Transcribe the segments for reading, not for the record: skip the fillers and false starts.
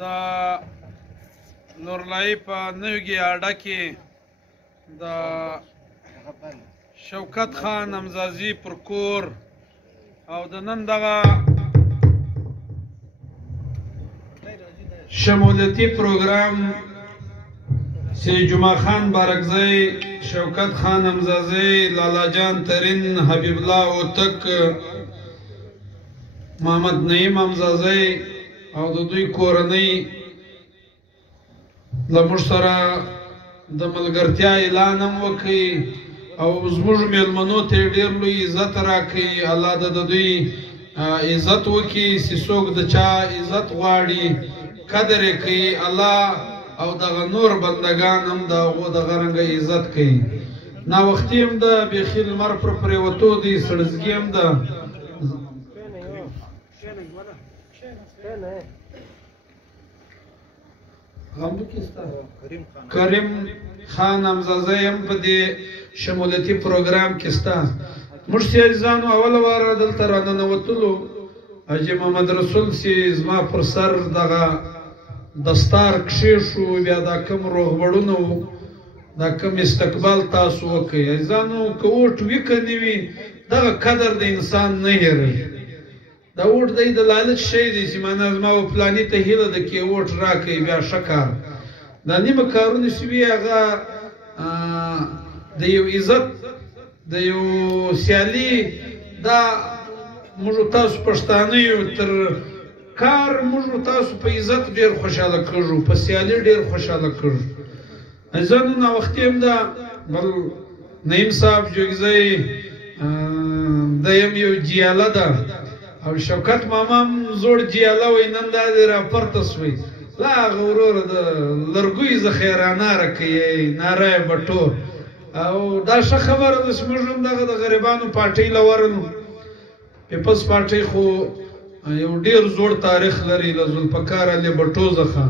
د نورلایي په نوږي اډه کې د شوکت خان امزازي پر کور او د نن دغه شمولیتي پروګرام سید جمعه خان بارکزی، شوکت خان امزازي، لالا جان ترین، حبیب الله اوتک، محمد نعیم امزازي او د دوی کورنۍ له موږ سره د ملګرتیا اعلان هم وکړي او زموږ میلمنو ته ډېر لوی عزت راکړي. الله د دوی عزت وکړي چې څوک د چا عزت غواړي قدر یې کوي، الله او دغه نور بندگان هم د هغو دغه رنګه عزت کوي. ناوختي هم ده، بیخي لمر پر پرېوتو دی، سړزګي هم ده. کریم خان امزازی هم په دې شمولیتي پروګرام کې سته. موږ چې عزیزانو اوله واره دلته راننوتلو، حاجي محمد رسول چې زما پر سر دغه دستار کښېښو، بیا دا کوم روغبړونه وو، دا کوم استقبال تاسو وکړئ. عزیزانو که اوټ وي که نه وي، دغه قدر د انسان نه هېروي. دا اوټ دی د لالچ شی دی چې معنا زما و فلاني ته هیله ده کې اوټ راکړئ، بیا ښه کار. دا نیمه کارونه چې وي هغه د یو عزت د یو سیالي، دا موږ تاسو پښتانه یو، تر کار موږ تاسو په عزت ډېر خوشحاله کېږو، په سیالي ډېر خوشحاله کېږو. عزیزانو ناوختي هم ده، بل نعیم صاحب جوګزی دیم یو جیاله ده او شوکت ماما هم زوړ جیاله وی، نن دا دې راپورته سوی. لا هغه وروره د لرګیو ذخیرانه راکوي، ناره بټو. او دا ښه خبره ده چې موږ هم دغه د غریبانو پارټۍ له ورنو. پیپلز پارټۍ خو یو ډېر زوړ تاریخ لري له ذوالفقار علي بټو څخه.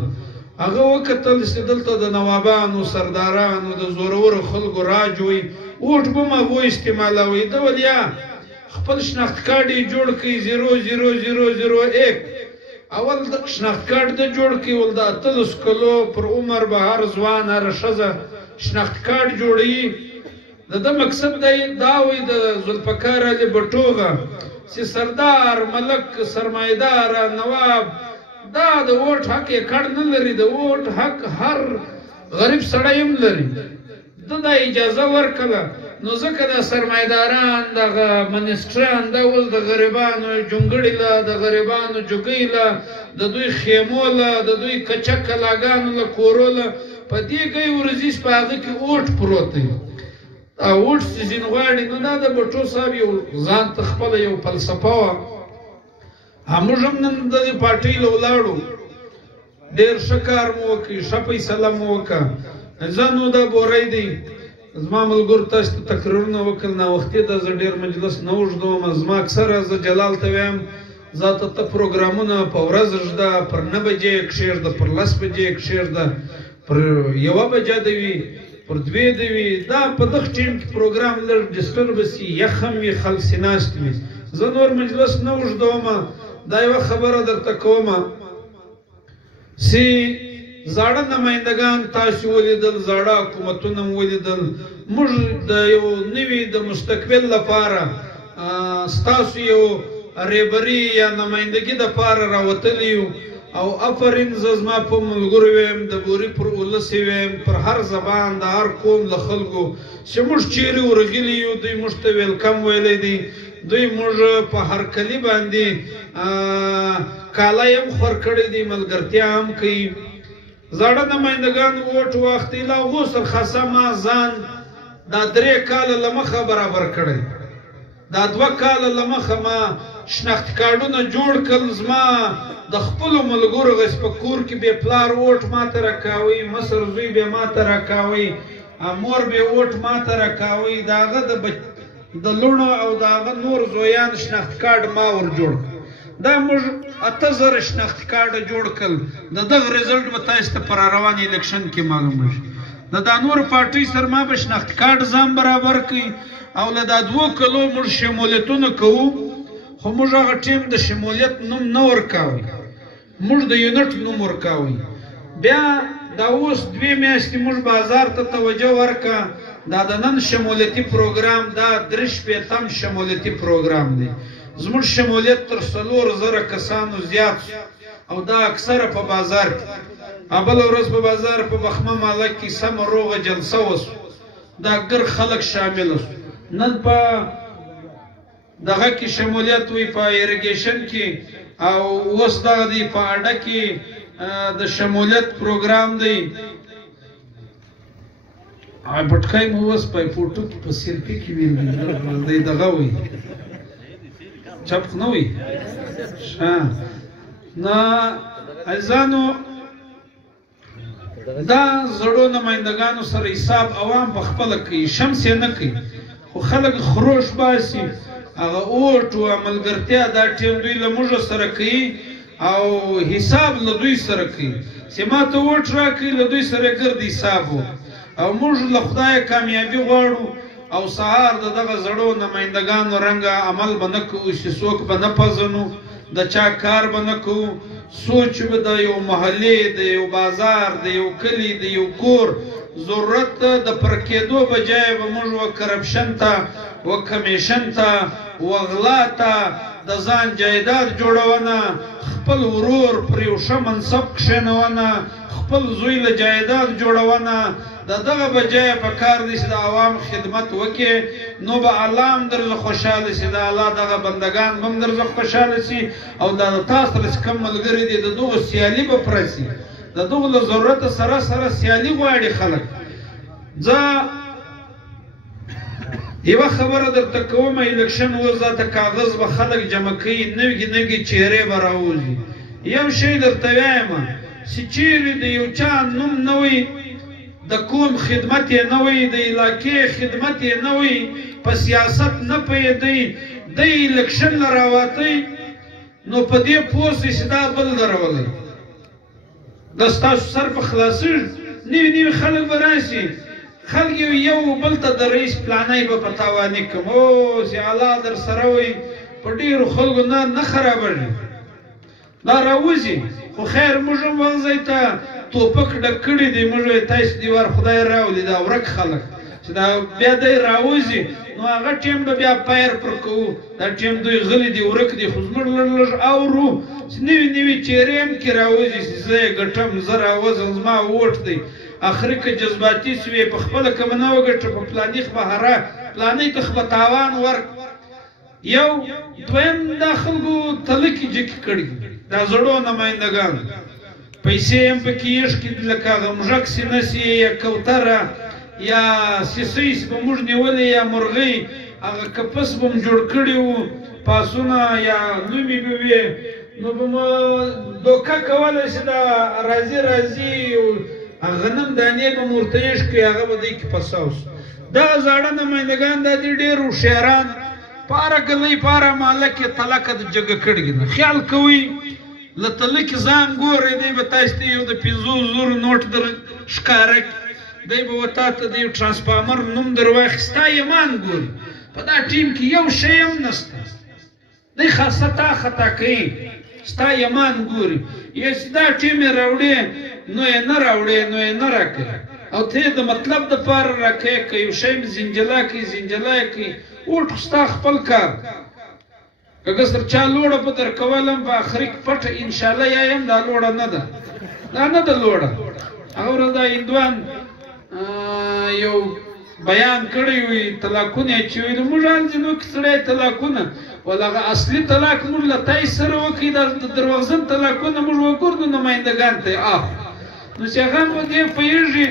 هغه وکتل چې دلته د نوابانو، سردارانو، د زورورو خلکو راج وي، اوټ به هم هغوی استعمالوي. ده ول یا خپل شناخت کارډ یې جوړ کړي 000001. اول د شناخت کارډ ده جوړ کړي، ول د 18 کلو پر عمر به هر ځوان هره ښځه شناخت کارډ جوړوي. د ده مقصد دا وي د ذوالفقار علي بټوغه چې سردار، ملک، سرمایدار، نواب، دا د ووټ حق یې کړ نه لري. د ووټ حق هر غریب سړی هم لري. ده دا اجازه ورکړه. نو ځکه دا سرمایداران، دغه منسټران، دا اوس د غریبانو جونګړې له، د غریبانو جوګۍ له، د دوی خیمو له، د دوی کچه کلاګانو له، کورو له، په دې ګۍ ورځي چې په هغه کې اوټ پروت دی. دا اوټ چې ځینې غواړي، نو دا د بټو صاحب یو ځان ته خپله یو فلسفه وه. موږ هم نن د دې پارټۍ له ولاړو، ډېر ښه کار مو وکړي، ښه فیصله مو وکړه. ځانو دا بوری دی. زما ملګرو تاسو ته تقریرونه وکړل، ناوختي ده، زه ډېر مجلس نه اوږدوم. زما اکثره زه جلال ته وایم ځاته ته پروګرامونه په ورځ ږده، پر 9 بجې یې کښېږده، پر 10 بجې یې کښېږده، پر 1 بجه ده وي، پر 2 ده وي. دا په دغه ټیم کې پروګرام لږ ډسټربس وي، یخ هم وي، خلک سې ناست وي. زه نور مجلس نه اوږدوم. دا یوه خبره درته کومه چې زاړه نمایندګان تاسو ولیدل، زاړه حکومتونه مو ولیدل. موږ د یو نوي د مستقبل لپاره ستاسو یو رهبري یا نمایندګي دپاره راوتلي یو. او افرین زه زما په ملګرو ویم، د بوري پر ولس ویم، پر هر زبان د هر قوم له خلکو چې موږ چیرې ورغلي یو، دوی موږ ته ویلکم ویلی دی. دوی موږ په هر کلي باندې کالی هم خور کړی دی، ملګرتیا هم کوي. زاړه نمایندګان ووټ واختی، له هغو سره خاصه ما ځان دا 3 کاله له مخه برابر کړی. دا 2 کاله له مخه ما شناخت کارډونه جوړ کړل. زما د خپلو ملګرو غس په کور کې بې پلار ووټ ما ته راکاوي، مصر زوی بیا ما ته راکاوي، مور بې ووټ ما ته راکاوي. د هغه د لوڼو او د هغه نور زویان شناخت کارډ ما ور جوړ کړ. دا موږ 8000 شناخت کارډ جوړ کړل. د دغه رزلټ به تاسو ته پر روان الیکشن کې معلومه شي. دا نور پارټۍ سره ما به شناخت کارډ ځان برابر کړي او له دا 2 کلو موږ شمولیتونه کوو. خو موږ هغه ټیم د شمولیت نوم نه ورکاوه. موږ د یونټ نوم ورکوئ. بیا دا اوس 2 میاشتې موږ بازار ته توجه ورکړه. دا د نن شمولیتي پروګرام دا 3 شمولیتي پروګرام دی. زموږ شمولیت تر 4000 کسانو زیات او دا اکثره په بازار کې. بله ورځ په بازار په بخمه ماله کې سمه روغه جلسه وسو. دا ګر خلک شامل وسو. نن په دغه کې شمولیت وي په ایریګیشن کې او اوس دغه دی په اډه کې د شمولیت پروګرام دی. پټکای مو اوس په فوټو کې په سیلفي کې ویل دی دغه وي چپ نه وي نه عزیزانو. دا زړو نمایندګانو سره حساب عوام په خپله کوي، شمس یې نه کوي، خو خلک خروش باسي. هغه اوټ او ملګرتیا دا ټیم دوی له موږ سره کوي او حساب له دوی سره کوي چې ما ته اوټ راکړي، له دوی سره ګرد حساب و. او موږ له خدایه کامیابي غواړو او سهار د دغه زړو نمایندګانو رنګه عمل به نه کوو چې څوک به نه پزنو، د چا کار به نه کوو. سوچ به د یو محلې، د یو بازار، د یو کلي، د یو کور ضرورت د پر کېدو بجای به موږ و کرپشن ته و کمیشن ته و غلا ته د ځان جایداد جوړونه، خپل ورور پر یو ښه منصب کښېنونه، خپل زوی له جایداد جوړونه، د دغه بجای په کار دی چې د عوام خدمت وکړي. نو به الله هم درزه خوشحاله شي، د الله دغه بندګان به هم درزه خوشحاله شي او دا د تا سره چې کوم ملګري دي د دغو سیالي به پوره شي. د دغو له ضرورته سره سره سیالي غواړي خلک. زه یوه خبره درته کوم، الیکشن اوس دا ته کاغذ به خلک جمع کوي، نوي چهرې به راوځي. یو شی درته وایم چې چیرې د یو چا نوم نه وي، د قوم خدمت یې نه وي، د علاقې خدمت یې نه وي، په سیاست نه پوهېدی، د الیکشن له راوتی، نو په دې پوه شئ چې دا بل درولی. دا ستاسو سر په خلاصېږي. نوي خلک به راشي، خلک یو بل ته د رئیس پلانی به په تاواني کړم، او چې الله در سره وي په ډېرو خلکو نه خرابېږي. دا راوځي، خو خیر موږ هم هغه ځای ته توپک ډک کړي دي. موږ وایو تاسې دیوار خدای راولي، دا ورک خلک چې دا بیا دی راوځي، نو هغه ټیم به بیا پیر پر کوو. دا ټیم دوی غلي دي، ورک دي، خو زموږ لږ اورو چې نوي چهرې هم کې راوځي چې زه یې ګټم، زه راوځم، زما ووټ دی. اخري که جذباتي سوې په خپله که به نه وګټه، په پلاني خو به هره پلانۍ ته خو به تاوان ورک. یو دویم دا خلکو تلکې جکې کړي دا زړو نمایندګان، پیسې هم پکې یشکي لکه هغه مږک سینه سي یا کوتره یا سیسۍ به موږ نیولې یا مرغۍ، هغه کپس به م جوړ کړي وو پاسونه یا نومې به وې، نو به مو دوکه کولی چې دا راځي غنم دانې به م ورته یش کړي، هغه به دی کې پساوس. دغه زاړه نمایندګان دا دي ډېر هوښیاران، په هره ګلۍ په هره محله کې تلکه د جګه کړي دي. خیال کوئ له تلکې ځان ګورئ، دی به تاسو ته یو د 500 نوټ در ښکاره کړي، دی به تا ته د یو ټرانسفارمر نوم در واخلي، ستا ایمان ګوري. په دا ټیم کې یو شی هم نشته، دی خطا کوي، ستا ایمان ګوري. یا چې دا ټیم یې راوړې نو یې نه راوړې، نو یې نه راکوي، او ته یې د مطلب دپاره راکوي. که یو شی مې زنجلا کوي، اوټ خو ستا خپل کار. که در چا لوړه په در کولم په آخري کې پټه انشاءالله یایم دا لوړه نه ده، دا نه ده لوړه. هغه ورځ دا هندوان یو بیان کړی وي، طلاقونه یې چې ویلي موږ حال ځینو کې سړی طلاقونه، ول هغه اصلي طلاق موږ له تای سره وکړي، دا د دروغجن طلاقونه موږ وګورو نمایندګان ته یې اخلو. نو چې هغه په دې پوهېږي،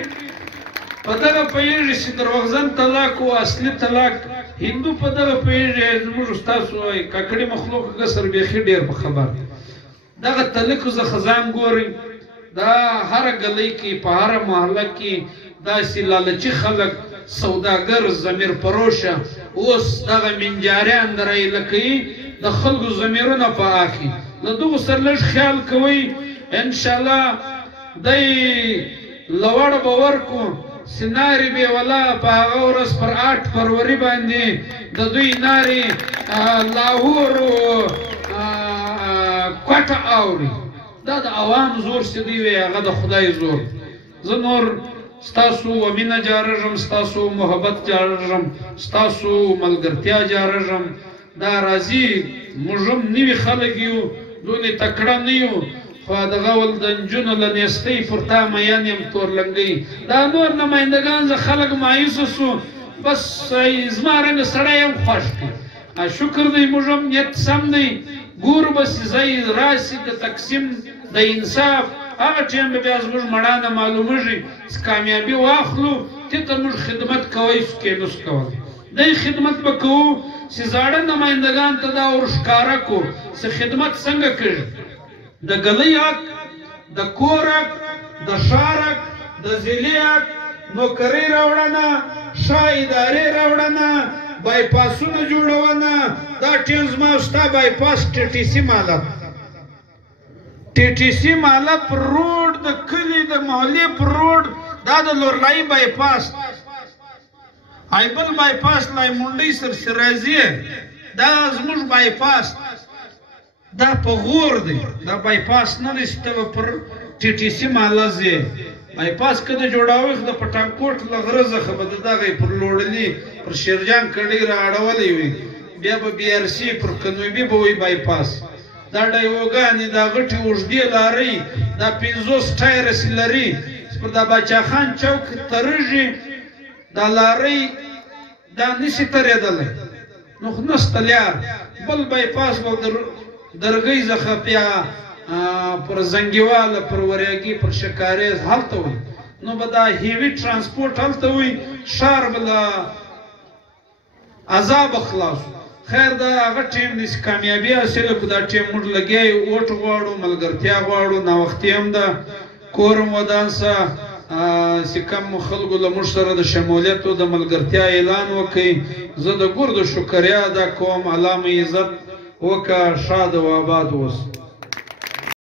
په دغه پوهېږي چې دروغجن طلاق و اصلي طلاق، هندو په دغه پوهېږي. زموږ ستاسو وایي ککړي مخلوق کسر بیخي ډېر په خبر. دغه تلکو زه خزان ګورئ، دا هره ګلۍ کې په هره محله کې داسې لالچي خلک، سوداګر، ضمیر پروشه، اوس دغه منجاریان درایله کوي، د خلکو ضمیرونه په اخلي. له دغو سره لږ خیال کوئ، انشاءالله دی لوړه به ورکو. سناري به ولا په هغه ورځ پر 8 فروری باندې د دوی نارې لاهور کوټه اوري. دا د عوام زور چې دوی وی هغه د خدای زور. زه نور ستاسو مینه جارږم، ستاسو محبت جارږم، ستاسو ملګرتیا جارږم. دا راځي موږ هم نوي خلک یو، دونې تکړه نه یو، خو دغه ول د نجونو له نیستۍ پر تا میین یم تورلنګۍ. دا نور نمایندګان زه خلک مایوسه سو، بس زما رنګه سړی هم خوښ کړي. شکر دی موږ هم نیت سم دی، ګورو به چې ځای راسي د تقسیم د انصاف، هغه ټیم به بیا زموږ مړانه معلومېږي چې کامیابي واخلو. دې ته موږ خدمت کوی سو کې نس کولی دی خدمت به کوو چې زاړه نمایندګان ته دا ورښکاره کړو چې خدمت څنګه کوي. د ګلۍ حق، د کور حق، د ښار حق، د ضلع حق، نوکرۍ راوړنه، ښه ادارې راوړنه، بایپاسونه جوړونه. دا ټیم زما او ستا بایپاس TTC ماله، TTC ماله پر روډ، د کلي د محلې پر روډ، دا د لورلایي بایپاس. ایبل بایپاس لای منډۍ سرسرازي، دا زموږ بایپاس. دا په غور دی، دا بایپاس نه دی چې ته به پر TTC ماله ځې. بایپاس که د جوړاوی خو د پټانکوټ له غره څخه به د دغې پر لوړلي پر شیرجان کډۍ را اړولی وي، بیا به BRC پر کنوبي به وي بایپاس. دا ډایوګانې، دا غټې اوږدې لارۍ، دا 50 ټایرسې لري چې پر دا باچاخان چوک ترږي، دا لارۍ دا نشي ترېدلی. نو خو نسته لار. بل بایپاس به درګۍ څخه بیا پر زنګیواله، پر وریاګي، پر شکاریز هلته وي. نو به دا هیوي ترانسپورټ هلته وي، ښار به له عذابه خلاص. خیر دا هغه ټیم دی چې کامیابي حاصله کړو. دا ټیم موږ لګیا یو، ووټ غواړو، ملګرتیا غواړو، ناوختي هم ده. کور هم ودان سه چې کم خلکو له موږ سره د شمولیت او د ملګرتیا اعلان وکړي. زه د ګردو شکریا ادا کوم. الله مو عزت وکړه، ښاد او آباد اوسه.